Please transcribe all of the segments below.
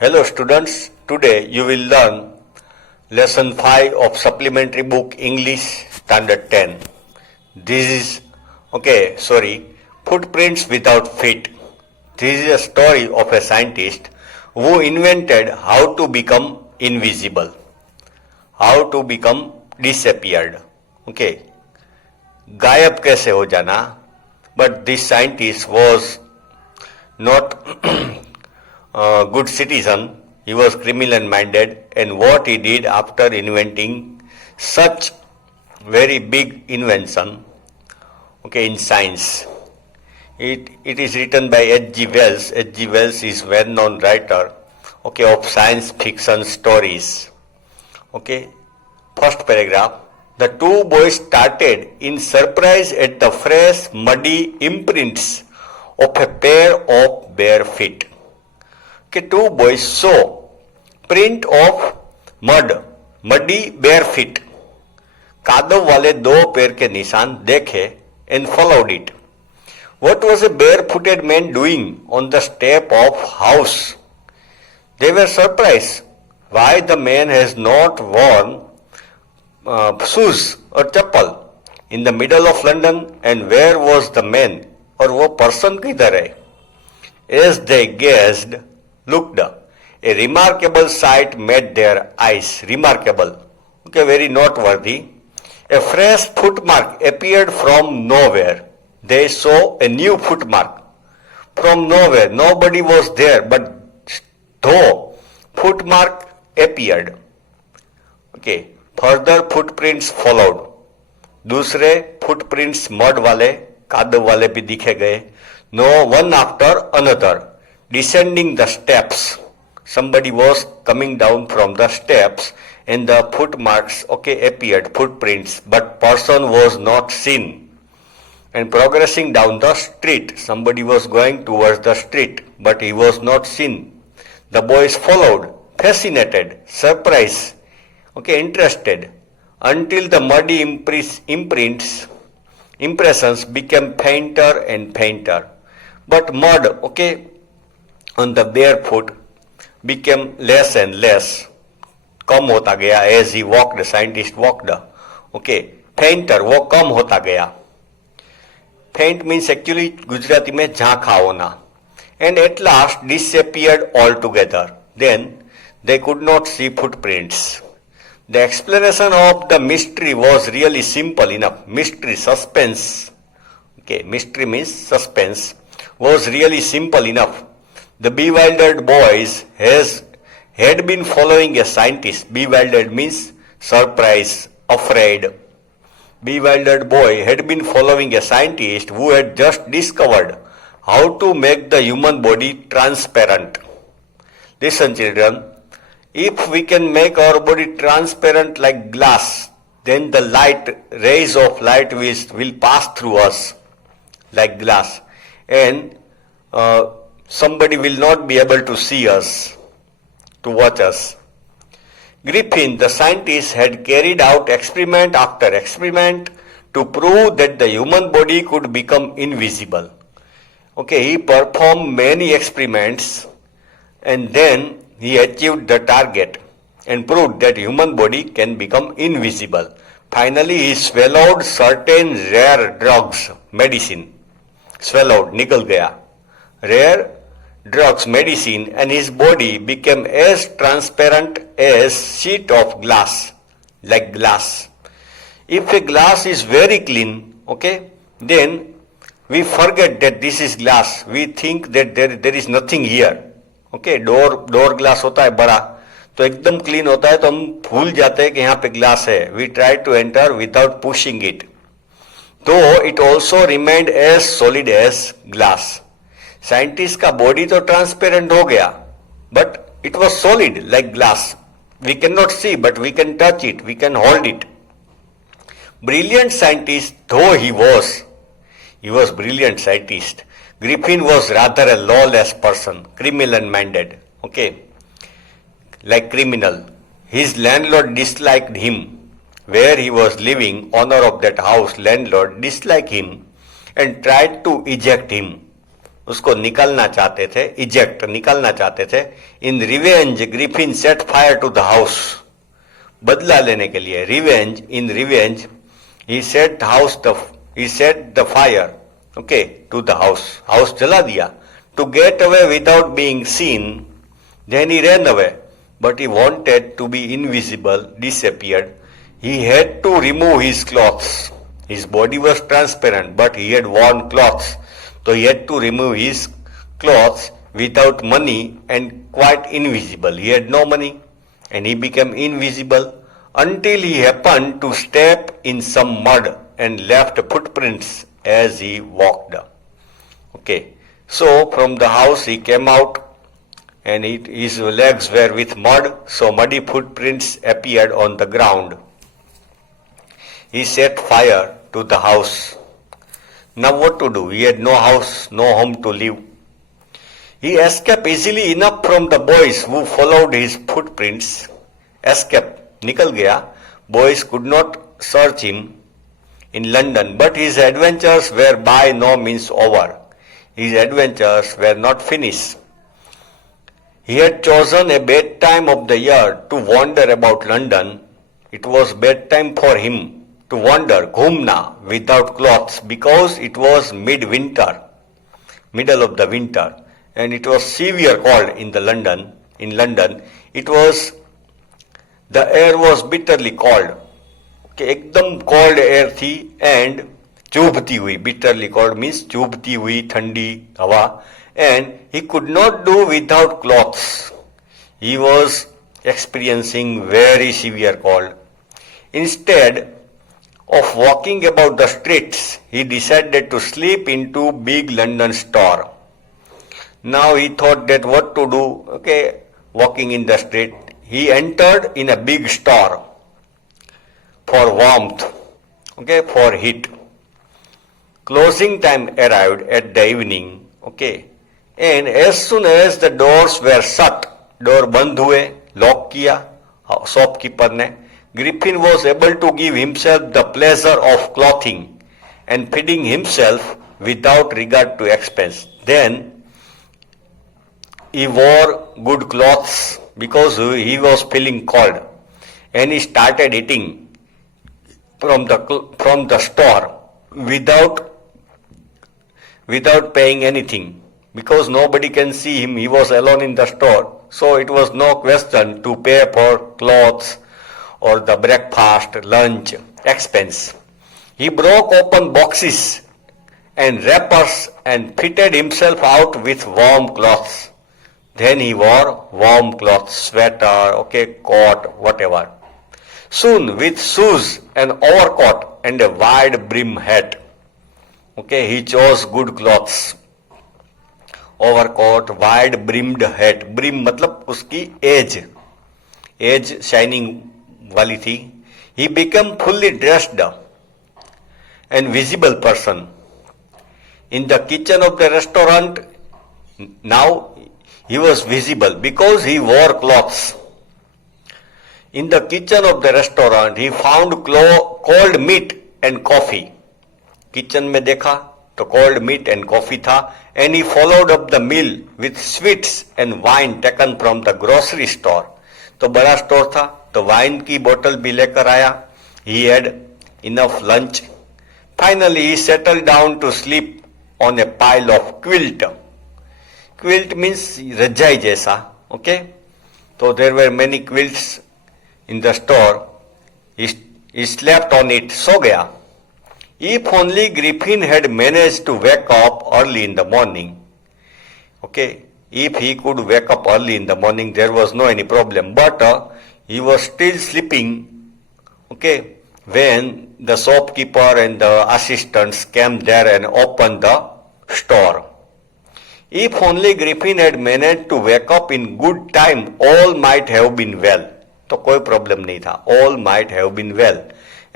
Hello students, today you will learn lesson 5 of supplementary book English standard 10. This is, footprints without feet. This is a story of a scientist who invented how to become invisible, how to become disappeared. गायब कैसे हो जाना. But this scientist was not good citizen. He was criminal minded, and what he did after inventing such very big invention, in science. It is written by H.G. Wells. H.G. Wells is well-known writer, of science fiction stories. First paragraph. The two boys started in surprise at the fresh, muddy imprints of a pair of bare feet. Two boys saw print of muddy bare feet. कादव वाले दो पैर के निशान देखे and followed it. What was a barefooted man doing on the step of house? They were surprised why the man has not worn shoes or chappal in the middle of London, and where was the man, और वो person किधर है? As they gazed, looked, a remarkable sight met their eyes. Remarkable, very noteworthy. A fresh footmark appeared from nowhere. They saw a new footmark from nowhere. Nobody was there, but though footmark appeared. Further footprints followed. दूसरे footprints mud वाले, कादव वाले भी दिखे गए. No, one after another. Descending the steps. Somebody was coming down from the steps, and the footmarks, appeared, footprints, but person was not seen. And progressing down the street, somebody was going towards the street, but he was not seen. The boys followed, fascinated, surprised, interested, until the muddy impressions became fainter and fainter. But mud, on the bare foot became less and less. कम होता गया as he walked, the scientist walked. Fainter, वो कम होता गया. Faint means actually Gujarati में झांका होना. And at last disappeared altogether. Then they could not see footprints. The explanation of the mystery was really simple enough. Mystery, suspense. Mystery means suspense. Was really simple enough. The bewildered boys had been following a scientist. Bewildered means surprised, afraid. Bewildered boy had been following a scientist who had just discovered how to make the human body transparent. Listen, children. If we can make our body transparent like glass, then the rays of light will pass through us like glass, and somebody will not be able to see us, to watch us. Griffin, the scientist, had carried out experiment after experiment to prove that the human body could become invisible. He performed many experiments, and then he achieved the target and proved that human body can become invisible. Finally, he swallowed certain rare drugs, medicine. Swallowed, निकल गया. Rare drugs, medicine, and his body became as transparent as sheet of glass, like glass. If a glass is very clean, then we forget that this is glass. We think that there is nothing here. Door glass होता है बड़ा, तो एकदम clean होता है तो हम भूल जाते हैं कि यहाँ पे ग्लास है. We try to enter without pushing it, though it also remained as solid as glass. Scientist का बॉडी तो ट्रांसपेरेंट हो गया, but it was solid like glass. We can not see, but we can touch it, we can hold it. Brilliant scientist though he was brilliant scientist. Griffin was rather a lawless person, criminal-minded, like criminal. His landlord disliked him. Where he was living, owner of that house, landlord, disliked him and tried to eject him. उसको निकालना चाहते थे, eject निकालना चाहते थे. In revenge Griffin set fire to the house. बदला लेने के लिए, revenge, in revenge he set the fire, okay, to the house जला दिया. To get away without being seen, then he ran away, but he wanted to be invisible, disappeared. He had to remove his clothes. His body was transparent, but he had worn clothes. So he had to remove his clothes without money and quite invisible. He had no money and he became invisible until he happened to step in some mud and left footprints as he walked. Okay, so from the house he came out and his legs were with mud, so muddy footprints appeared on the ground. He set fire to the house. Now what to do? He had no house, no home to live. He escaped easily enough from the boys who followed his footprints. Escape, nikal gaya. Boys could not search him in London, but his adventures were by no means over. His adventures were not finished. He had chosen a bad time of the year to wander about London. It was bad time for him to wander, घूमना, without clothes, because it was midwinter, middle of the winter, and it was severe cold in London. In London, the air was bitterly cold. Okay, एकदम cold air थी and चुभती हुई, bitterly cold means चुभती हुई ठंडी हवा. And he could not do without clothes. He was experiencing very severe cold. Instead of walking about the streets, he decided to sleep into big London store. Now he thought that what to do, okay, walking in the street. He entered in a big store for warmth, okay, for heat. Closing time arrived at the evening, okay. And as soon as the doors were shut, door बंद हुए, lock किया shopkeeper ने, Griffin was able to give himself the pleasure of clothing and feeding himself without regard to expense. Then he wore good clothes because he was feeling cold, and he started eating from the store without paying anything. Because nobody can see him, he was alone in the store, so it was no question to pay for clothes or the breakfast, lunch, expense. He broke open boxes and wrappers and fitted himself out with warm clothes. Then he wore warm clothes, sweater, okay, coat, whatever. Soon, with shoes, an overcoat and a wide brim hat, okay, he chose good clothes. Overcoat, wide brimmed hat, brim मतलब उसकी edge shining वाली थी. He become fully dressed and visible person in the kitchen of the restaurant. Now he was visible because he wore clothes. In the kitchen of the restaurant he found cold meat and coffee. Kitchen में देखा तो cold meat and coffee था. And he followed up the meal with sweets and wine taken from the grocery store. तो बड़ा store था तो wine की बोतल भी लेकर आया. He had enough lunch. Finally he settled down to sleep on a pile of quilt. Quilt means रजाई जैसा, okay? So there were many quilts in the store. He slept on it, सो गया. If only Griffin had managed to wake up early in the morning, okay, if he could wake up early in the morning, there was no any problem, but he was still sleeping, okay, when the shopkeeper and the assistants came there and opened the store. If only Griffin had managed to wake up in good time, all might have been well. तो कोई problem नहीं था, all might have been well.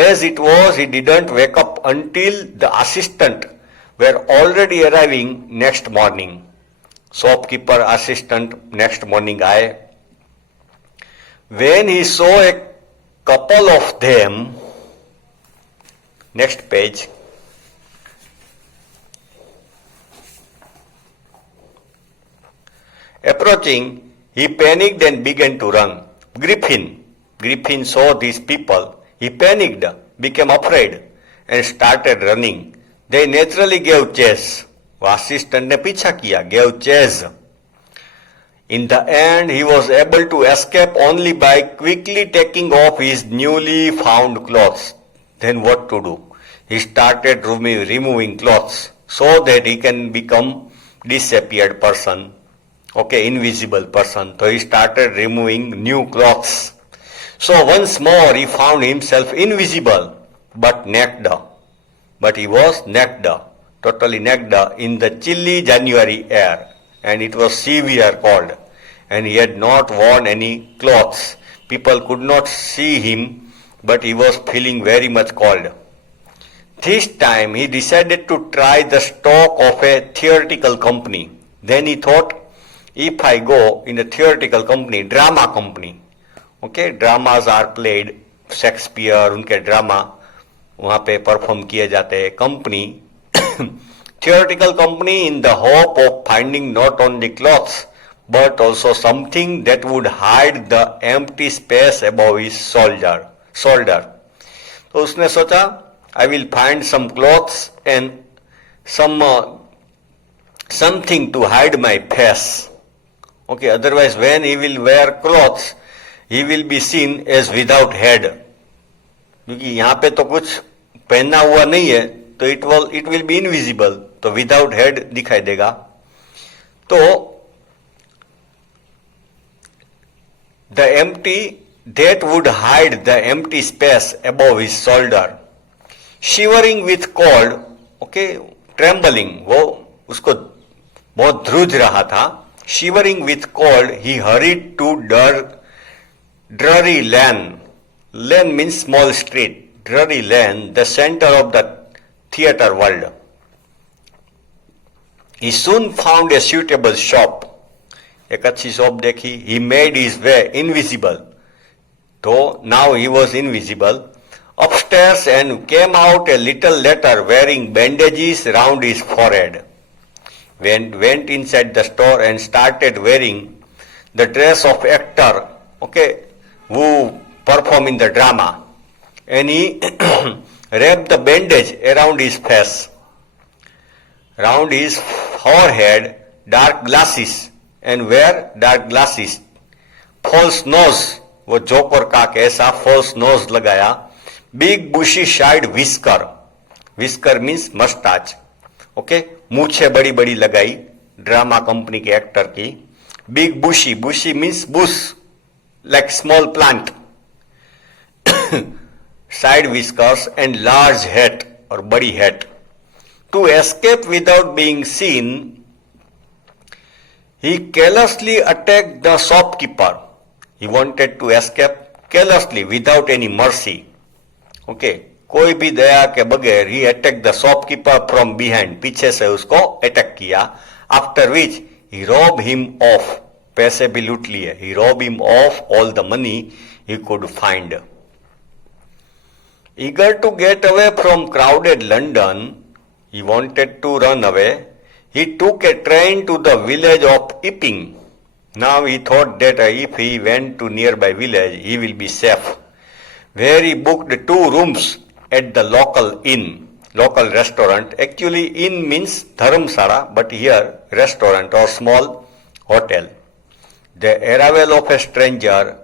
As it was, he didn't wake up until the assistant were already arriving next morning. Shopkeeper, assistant next morning आए. When he saw a couple of them, next page, Approaching, he panicked and began to run. Griffin saw these people. He panicked, became afraid, and started running. They naturally gave chase. वो assistant ने पीछा किया, gave chase. In the end, he was able to escape only by quickly taking off his newly found clothes. Then what to do? He started removing clothes so that he can become disappeared person. Okay, invisible person. So he started removing new clothes. So once more he found himself invisible but naked. But he was naked, totally naked in the chilly January air, and it was severe cold, and he had not worn any clothes. People could not see him, but he was feeling very much cold. This time he decided to try the stock of a theatrical company. Then he thought, if I go in a theatrical company, drama company, okay, dramas are played, Shakespeare, उनके drama वहाँ पे perform किए जाते हैं. Company, theoretical company, in the hope of finding not only clothes but also something that would hide the empty space above his shoulder. तो उसने सोचा, I will find some clothes and something to hide my face. Okay, otherwise when he will wear clothes, he will be seen as without head. क्योंकि यहाँ पे तो कुछ पहना हुआ नहीं है, तो it will be invisible, तो without head दिखाई देगा. तो that would hide the empty space above his shoulder. Shivering with cold, okay, trembling, वो उसको बहुत ध्रुज रहा था. Shivering with cold, he hurried to Drury Lane. Lane means small street. Drury Lane, the center of the theatre world. He soon found a suitable shop. एक अच्छी shop देखी. He made his way invisible. So now he was invisible. Upstairs and came out a little later wearing bandages round his forehead. Went inside the store and started wearing the dress of actor, okay, who perform in the drama. And he wrapped the bandage around his face, round his forehead, dark glasses, and wear dark glasses. False nose, वो joker का कैसा false nose लगाया. Big bushy side whisker means mustache. Okay, मूछे बड़ी बड़ी लगाई drama company के actor की. Big bushy means bush, like small plant. Side whiskers and large hat or body hat. To escape without being seen, he carelessly attacked the shopkeeper. He wanted to escape carelessly without any mercy. Okay, कोई भी दया के बगैर he attacked the shopkeeper from behind. पीछे से उसको attack किया. After which he robbed him of, पैसे भी लूट लिए. He robbed him of all the money he could find. Eager to get away from crowded London, he wanted to run away. He took a train to the village of Epping. Now he thought that if he went to nearby village, he will be safe. Where he booked 2 rooms at the local restaurant. Actually, inn means dharamsala, but here restaurant or small hotel. The arrival of a stranger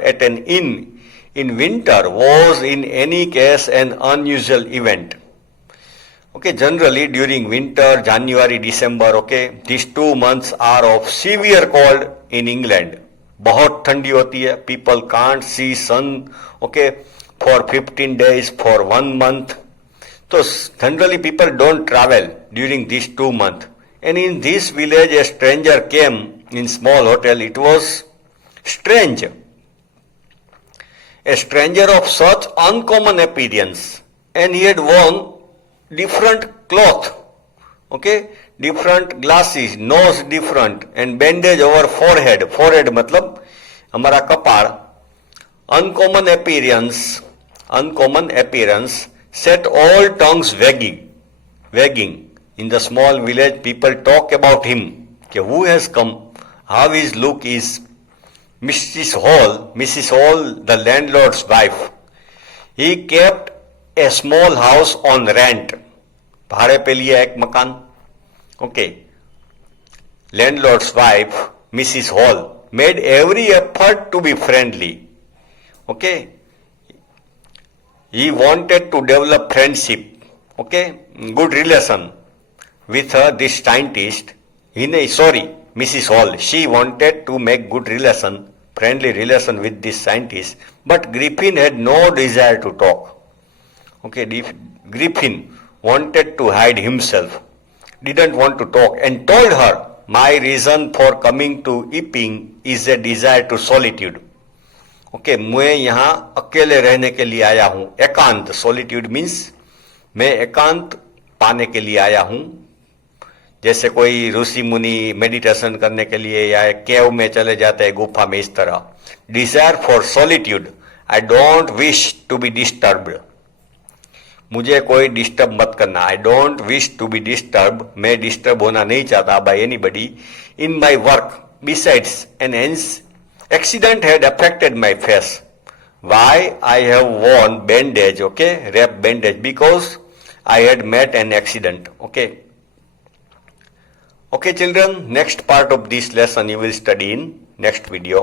at an inn in winter was in any case an unusual event. Okay, generally during winter, January, December, okay, these 2 months are of severe cold in England. बहुत ठंडी होती है. People can't see sun, okay, for 15 days, for 1 month. So generally people don't travel during these 2 months. And in this village a stranger came in small hotel. It was strange. A stranger of such uncommon appearance, and he had worn different cloth, okay, different glasses, nose different, and bandage over forehead. Forehead मतलब हमारा कपाल. Uncommon appearance set all tongues wagging. In the small village, people talk about him. कि who has come, how his look is. Mrs. Hall, the landlord's wife. He kept a small house on rent. भाड़े पे लिया एक मकान. Okay. Landlord's wife, Mrs. Hall, made every effort to be friendly. Okay. He wanted to develop friendship. Okay. Good relation with this scientist. Mrs. Hall, she wanted to make good relation, friendly relation with this scientist, but Griffin had no desire to talk. Okay, Griffin wanted to hide himself, didn't want to talk, and told her, my reason for coming to Epping is a desire to solitude. Okay, मैं यहाँ अकेले रहने के लिए आया हूँ. एकांत, solitude means मैं एकांत पाने के लिए आया हूँ. जैसे कोई ऋषि मुनि मेडिटेशन करने के लिए या केव में चले जाते हैं, गुफा में, इस तरह. Desire for solitude. I don't wish to be disturbed. मुझे कोई डिस्टर्ब मत करना. I don't wish to be disturb. मैं डिस्टर्ब होना नहीं चाहता by anybody in my work. Besides an accident had affected my face. Why I have worn bandage. Okay, wrap bandage because I had met an accident. Okay. Okay, children, next part of this lesson you will study in next video.